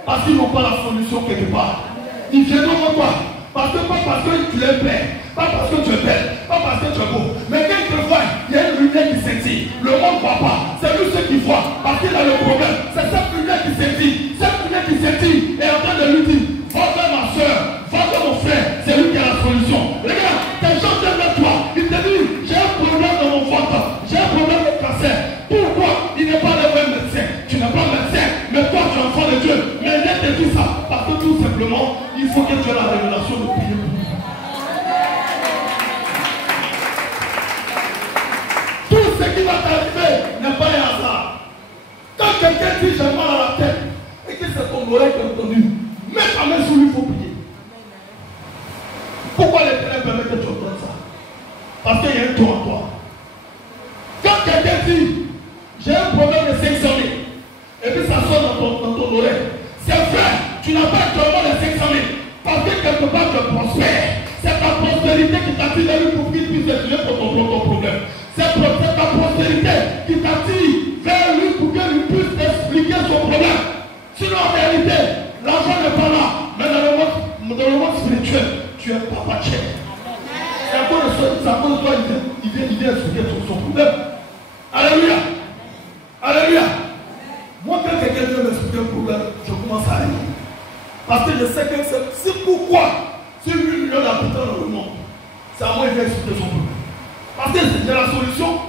parce qu'ils n'ont pas la solution quelque part. Ils viendront vers toi. Parce que pas parce que tu es belle, pas parce que tu es belle, pas parce que tu es beau. Mais quand ils te voient, il y a une lumière qui scintille. Le monde ne voit pas. C'est lui ceux qui voient. Parce qu'il a le problème. C'est cette lumière qui scintille. Cette lumière qui scintille est en train de lui dire, va vers ma soeur, va vers mon frère. C'est lui qui a la solution. Regarde, tes gens viennent vers toi. Ils te disent, j'ai un problème dans mon ventre. J'ai un problème de cancer. Pourquoi il n'est pas le même médecin? Tu n'es pas médecin, mais toi tu es enfant de Dieu. Mais il te dit ça. Parce que tout simplement, il faut que tu aies la révélation de prier pour lui. Tout ce qui va t'arriver n'est pas un hasard. Quand quelqu'un dit j'ai mal à la tête et que c'est ton oreille qui a entendu, mets ta main sur lui, il faut prier. Pourquoi l'Éternel permet que tu entendes ça? Parce qu'il y a un tour en toi. Quand quelqu'un dit j'ai un problème de 500 000 et puis ça sonne dans ton oreille, c'est vrai, tu n'as pas actuellement les 500 000 parce que quelque part tu prospères. C'est ta prospérité qui t'attire vers lui pour qu'il puisse expliquer pour ton problème. C'est ta prospérité qui t'attire vers lui pour qu'il puisse expliquer son problème. Sinon en réalité, l'argent n'est pas là, mais dans le monde spirituel, tu es papa tchèque. C'est à cause de toi, il vient expliquer son problème. Alléluia. Alléluia. Moi, quand quelqu'un vient m'expliquer un problème, je commence à rire. Parce que je sais que c'est pourquoi. C'est une millions d'habitants dans le monde. C'est à moi qu'il vient expliquer son problème. Parce que c'est la solution.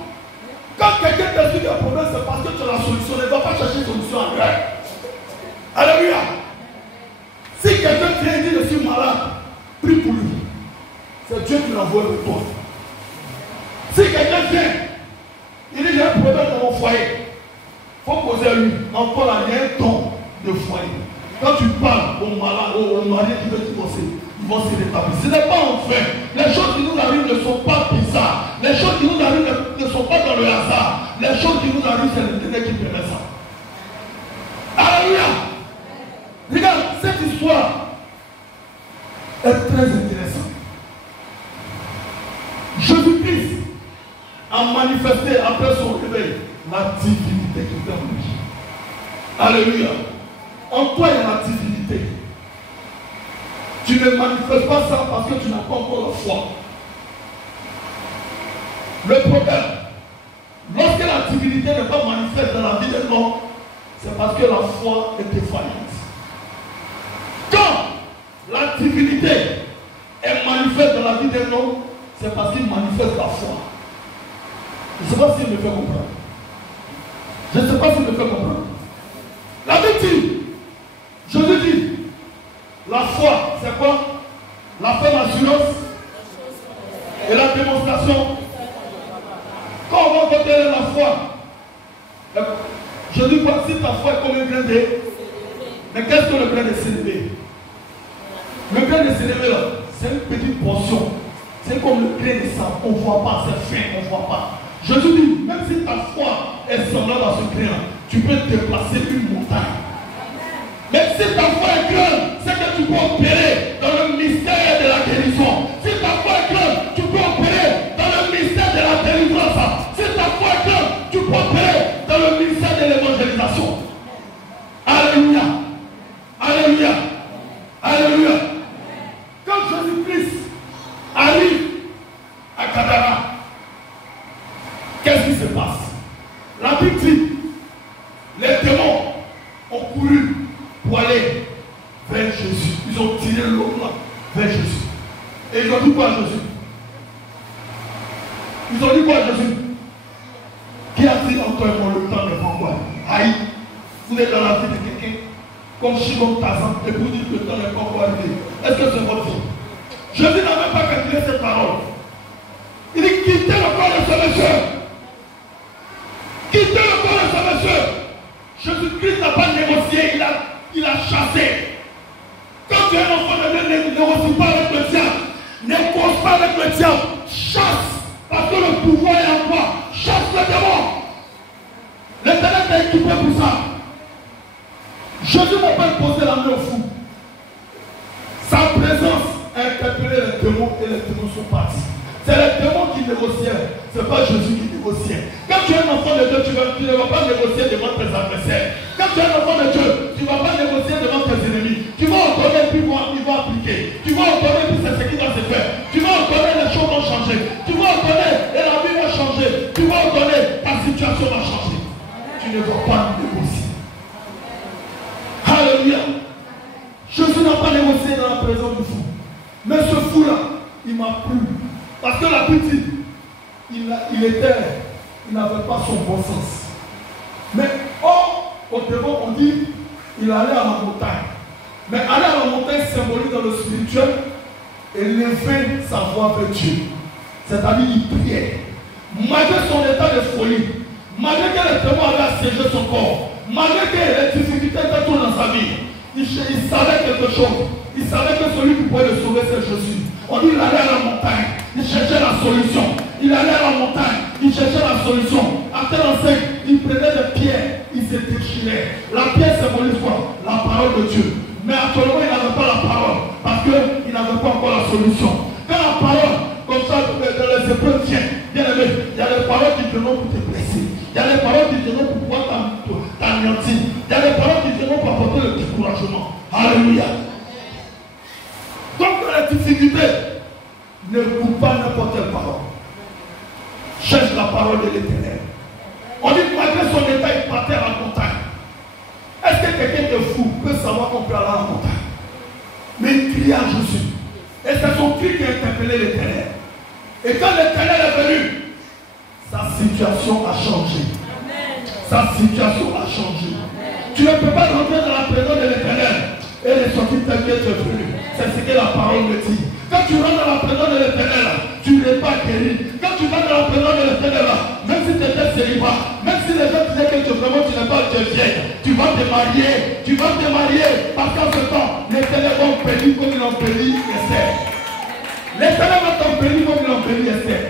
Quand quelqu'un t'explique un problème, c'est parce que tu as la solution. Ne va pas chercher une solution ailleurs. Alléluia. Si quelqu'un vient et dit je suis malade, prie pour lui. C'est Dieu qui l'envoie vers toi. Si quelqu'un vient, il dit j'ai un problème dans mon foyer, il faut poser à lui. Encore là, il y a un ton de foyer. Quand tu parles au malade, au mari qui veut divorcer, ils vont se rétablir. Ce n'est pas enfin. Les choses qui nous arrivent ne sont pas bizarres. Les choses qui nous arrivent ne sont pas dans le hasard. Les choses qui nous arrivent, c'est l'Éternel qui permet ça. Alléluia. Regarde, cette histoire est très intéressante. Jésus-Christ a manifesté après son réveil la divinité qui est en lui. Alléluia. En toi, il y a la divinité. Tu ne manifestes pas ça parce que tu n'as pas encore la foi. Le problème, lorsque la divinité n'est pas manifeste dans la vie d'un homme, c'est parce que la foi est défaillante. Quand la divinité est manifeste dans la vie d'un homme, c'est parce qu'il manifeste la foi. Je ne sais pas s'il me fait comprendre. Je ne sais pas s'il me fait comprendre. La Bible dit, Jésus dit, la foi, c'est quoi? La ferme assurance et la démonstration. Quand on va voter la foi, je dis pas si ta foi est comme un grain de. Mais qu'est-ce que le grain de sénévé? Le grain de sénévé là, c'est une petite portion. C'est comme le grain de sable, on ne voit pas, c'est fin, on ne voit pas. Jésus dit, même si ta foi est semblable à ce grain, tu peux déplacer une montagne. Mais si ta foi est grande, c'est que tu peux opérer dans le mystère de la guérison. Si ta foi est grande, tu peux opérer dans le mystère de la délivrance. Si ta foi est grande, tu peux opérer dans le mystère de l'évangélisation. Alléluia. Alléluia. Alléluia. Quand Jésus-Christ arrive à Gadara, qu'est-ce qui se passe? La Bible dit, les démons ont couru pour aller vers Jésus. Ils ont tiré l'eau là vers Jésus. Et ils ont dit quoi à Jésus? Ils ont dit quoi à Jésus? Qui a dit encore le temps n'est pas encore? Aïe, vous êtes dans la vie de quelqu'un comme Shimon Tazan et vous dites que le temps n'est pas encore arrivé. Est-ce que c'est votre vie? Jésus n'a même pas calculé cette parole. Il dit quittez le corps de ce monsieur. Quittez le corps de ce monsieur. Jésus-Christ n'a pas négocié, il a chassé. Quand tu es un enfant de Dieu, ne négocie pas avec le diable. Ne cause pas avec le diable. Chasse. Parce que le pouvoir est en toi. Chasse le démon. L'Éternel t'a équipé pour ça. Jésus n'a pas imposé la main au fou. Sa présence a interpellé les démons et les démons sont partis. C'est les démons qui négociaient. Ce n'est pas Jésus qui négociait. Quand tu es un enfant de Dieu, tu ne vas pas négocier devant tes adversaires. Quand tu es un enfant de Dieu, tu ne vas pas négocier devant tes ennemis. Tu vas ordonner puis ils vont appliquer. Tu vas ordonner puis c'est ce qui va se faire. Tu vas ordonner, les choses vont changer. Tu vas ordonner et la vie va changer. Tu vas ordonner, ta situation va changer. Tu ne vas pas négocier. Alléluia. Jésus n'a pas négocié dans la présence du fou. Mais ce fou-là, il m'a plu. Parce que la petite, il n'avait pas son bon sens. Mais au devant, on dit, il allait à la montagne. Mais aller à la montagne symbolise dans le spirituel élever sa voix vers Dieu. C'est-à-dire, il priait. Malgré son état de folie, malgré que les démons avaient assiégé son corps, malgré que les difficultés étaient toutes dans sa vie, il savait quelque chose. Il savait que celui qui pouvait le sauver, c'est Jésus. On dit il allait à la montagne, il cherchait la solution. Il allait à la montagne, il cherchait la solution. À tel enseigne, il prenait des pierres, il se déchirait. La pierre symbolise quoi? La parole de Dieu. Mais actuellement, il n'avait pas la parole parce qu'il n'avait pas encore la solution. Quand la parole, comme ça, dans les épreuves viennent, bien aimé, il y a des paroles qui viennent pour te blesser. Il y a des paroles qui viennent pour pouvoir t'anéantir. Il y a des paroles qui viennent pour apporter le découragement. Alléluia. Donc, dans la difficulté, ne coupe pas n'importe quelle parole. Cherche la parole de l'Éternel. On dit que malgré son état, il partait à la montagne. Est-ce que quelqu'un de fou peut savoir qu'on peut aller à la montagne? Mais il crie à Jésus. Et Et c'est son cri qui a interpellé l'Éternel. Et quand l'Éternel est venu, sa situation a changé. Sa situation a changé. Tu ne peux pas rentrer dans la présence de l'Éternel et les sortir telles que tu es venu. C'est ce que la parole me dit. Quand tu rentres dans la présence de l'Éternel, tu n'es pas guéri. Quand tu vas dans la présence de l'Éternel, même si tu étais célibat, même si les gens disaient que vraiment tu n'es pas vieille, tu vas te marier. Tu vas te marier. Parce qu'en ce temps, l'Éternel va embellir comme il embellit Esther. L'Éternel va t'embellir comme il embellit Esther.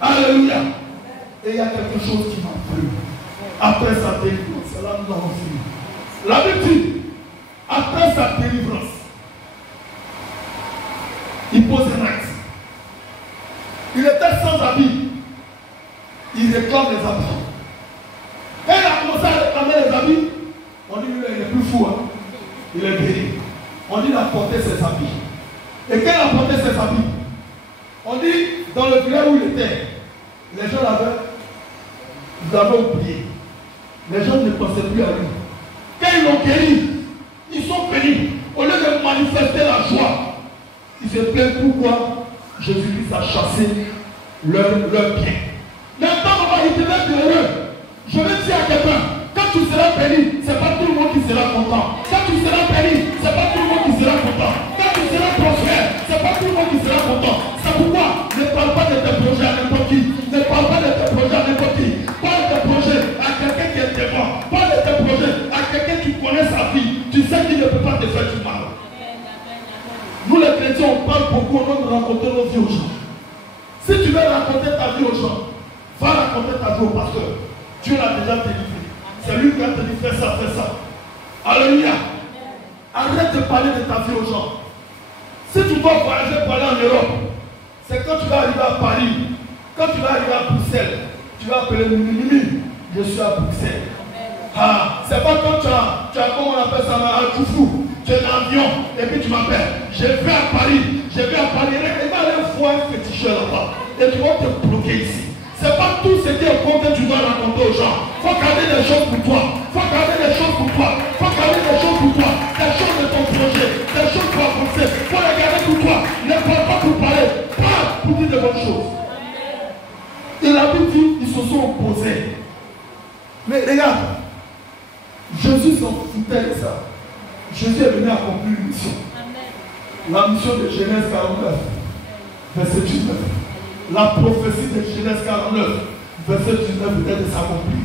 Alléluia. Et il y a quelque chose qui m'a plu. Après sa délivrance, c'est là nous avons fini. La Bible dit, après sa délivrance, il pose un acte. Il était sans habit. Il réclame les habits. Quand il a commencé à réclamer les habits, on dit qu'il est plus fou. Hein? Il est guéri. On dit qu'il a porté ses habits. Et quand il a porté ses habits, on dit dans le village où il était, les gens l'avaient oublié. Les gens ne pensaient plus à lui. Quand ils l'ont guéri, ils sont venus. Au lieu de manifester la joie, ils se plaignent pourquoi Jésus-Christ a chassé leur bien. Maintenant, il devait être heureux. Je vais dire à quelqu'un, quand tu seras béni, ce n'est pas tout le monde qui sera content. Quand tu seras béni, ce n'est pas tout le monde qui sera content. Quand tu seras prospère, ce n'est pas tout le monde qui sera content. C'est pourquoi ne parle pas de tes projets à n'importe qui. Ne parle pas de tes projets à n'importe qui. Parle de tes projets à quelqu'un qui est devant. Parle de tes projets à quelqu'un qui connaît sa vie. Tu sais qu'il ne peut pas te faire du mal. Nous les chrétiens, on parle beaucoup, on doit raconter nos vies aux gens. Si tu veux raconter ta vie aux gens, va raconter ta vie au pasteur. Dieu l'a déjà délivré. C'est lui qui a te dit fais ça, fais ça. Alléluia. Arrête de parler de ta vie aux gens. Si tu dois voyager pour aller en Europe, c'est quand tu vas arriver à Paris, quand tu vas arriver à Bruxelles, tu vas appeler Mimi, je suis à Bruxelles. Ah, c'est pas quand tu as comment on appelle ça, un foufou. Tu es dans l'avion et puis tu m'appelles. Je vais à Paris. Il va aller voir un féticheur là-bas. Et tu vas te bloquer ici. C'est pas tout ce qui est compte que tu dois raconter aux gens. Il faut garder des choses pour toi. Il faut garder des choses pour toi. Il faut garder des choses pour toi. Des choses de ton projet. Des choses pour avancer. Il faut les garder pour toi. Ne parle pas pour parler. Parle pour dire de bonnes choses. Et la Bible dit, ils se sont opposés. Mais regarde, Jésus s'en foutait de ça. Jésus est venu accomplir une mission. La mission de Genèse 49, verset 19. La prophétie de Genèse 49, verset 19 peut-être de s'accomplir.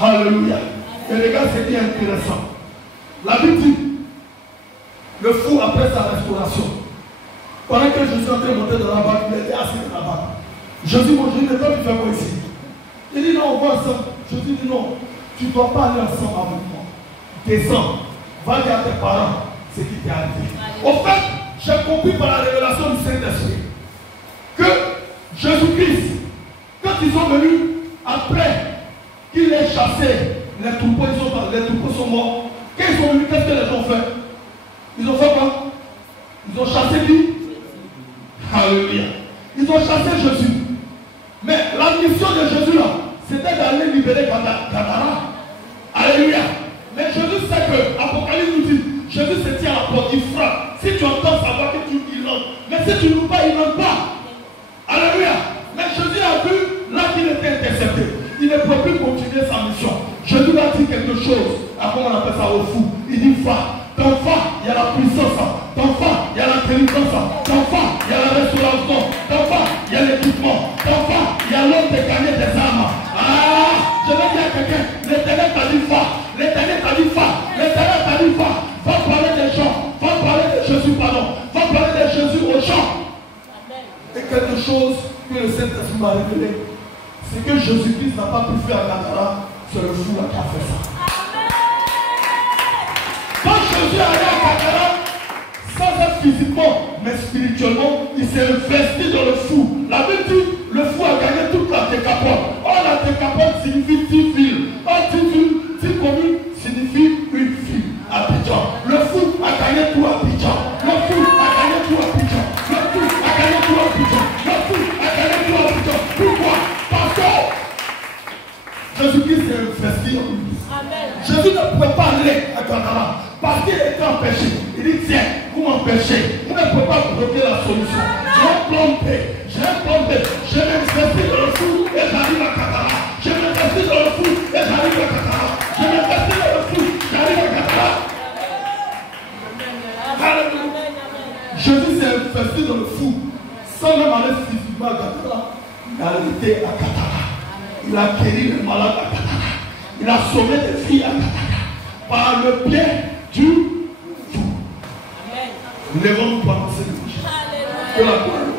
Alléluia. Et regarde ce qui est intéressant. La Bible dit, le fou après sa restauration, pendant que Jésus est en train de monter dans la barque, il était assis dans la barque. Jésus m'a dit, mais toi tu fais quoi ici? Il dit, non, on va ensemble. Je dis, non, tu ne dois pas aller ensemble avec moi. Descends, va dire à tes parents ce qui t'est arrivé. Au fait, j'ai compris par la révélation du Saint-Esprit que Jésus-Christ, quand ils sont venus, après qu'il ait chassé les troupeaux, les troupeaux sont morts. Quand ils sont venus, qu'est-ce que les gens ont fait? Ils ont fait quoi? Ils ont chassé qui? Alléluia. Ils ont chassé Jésus. Mais la mission de Jésus là, c'était d'aller libérer Gadara. Alléluia. Mais Jésus sait que, Apocalypse nous dit, Jésus se tient à la porte, il frappe. Si tu entends sa voix, que tu l'entends. Mais si tu ne loues pas, il n'entend pas. Alléluia. Mais Jésus a vu là qu'il était intercepté. Il ne peut plus continuer sa mission. Jésus a dit quelque chose. À comment on appelle ça au fou? Il dit va. Ton va, il y a la puissance. Ton va, il y a la délivrance. Ton va, il y a la restauration. Ton va, il y a l'équipement. Ton va, il y a l'homme de gagner des âmes. Ah, je vais dire à quelqu'un, l'Éternel t'a dit va. L'Éternel t'a dit va. L'Éternel t'a dit va. Va parler des gens. Va parler de Jésus, pardon. Va parler de Jésus aux gens. Et quelque chose que le Saint-Esprit m'a révélé, c'est que Jésus-Christ n'a pas pu faire à Gadara, c'est le fou qui a fait ça. Quand Jésus est allé à Gadara, sans être physiquement, mais spirituellement, il s'est investi dans le fou. La Bible dit, le fou a gagné toute la décapole. Or, la décapole signifie 10 villes. Or, 10 communes signifie une ville. Abidjan. Le fou a gagné tout Abidjan. Le fou a gagné tout Abidjan. Le fou a gagné tout Abidjan. Le fou a gagné tout Abidjan. Pourquoi? Parce que Jésus-Christ s'est investi en lui. Jésus ne pouvait pas aller à Gadara parce qu'il était empêché. Il dit tiens, vous m'empêchez. Moi ne peut pas bloquer la solution. J'ai un plan B. J'ai un plan B. Je m'investis dans le fou et j'arrive à Katara. Je m'investis dans le fou et j'arrive à Katara. Je m'investis dans le fou, j'arrive à Katara. Alléluia. Jésus s'est investi dans le fou sans même aller physiquement à Katara. Il a été à Katara. Il a guéri les malades à Katara. Il a sauvé des filles à Katara. Par le biais du fou. Lèvons-nous pour annoncer le projet. Que la gloire.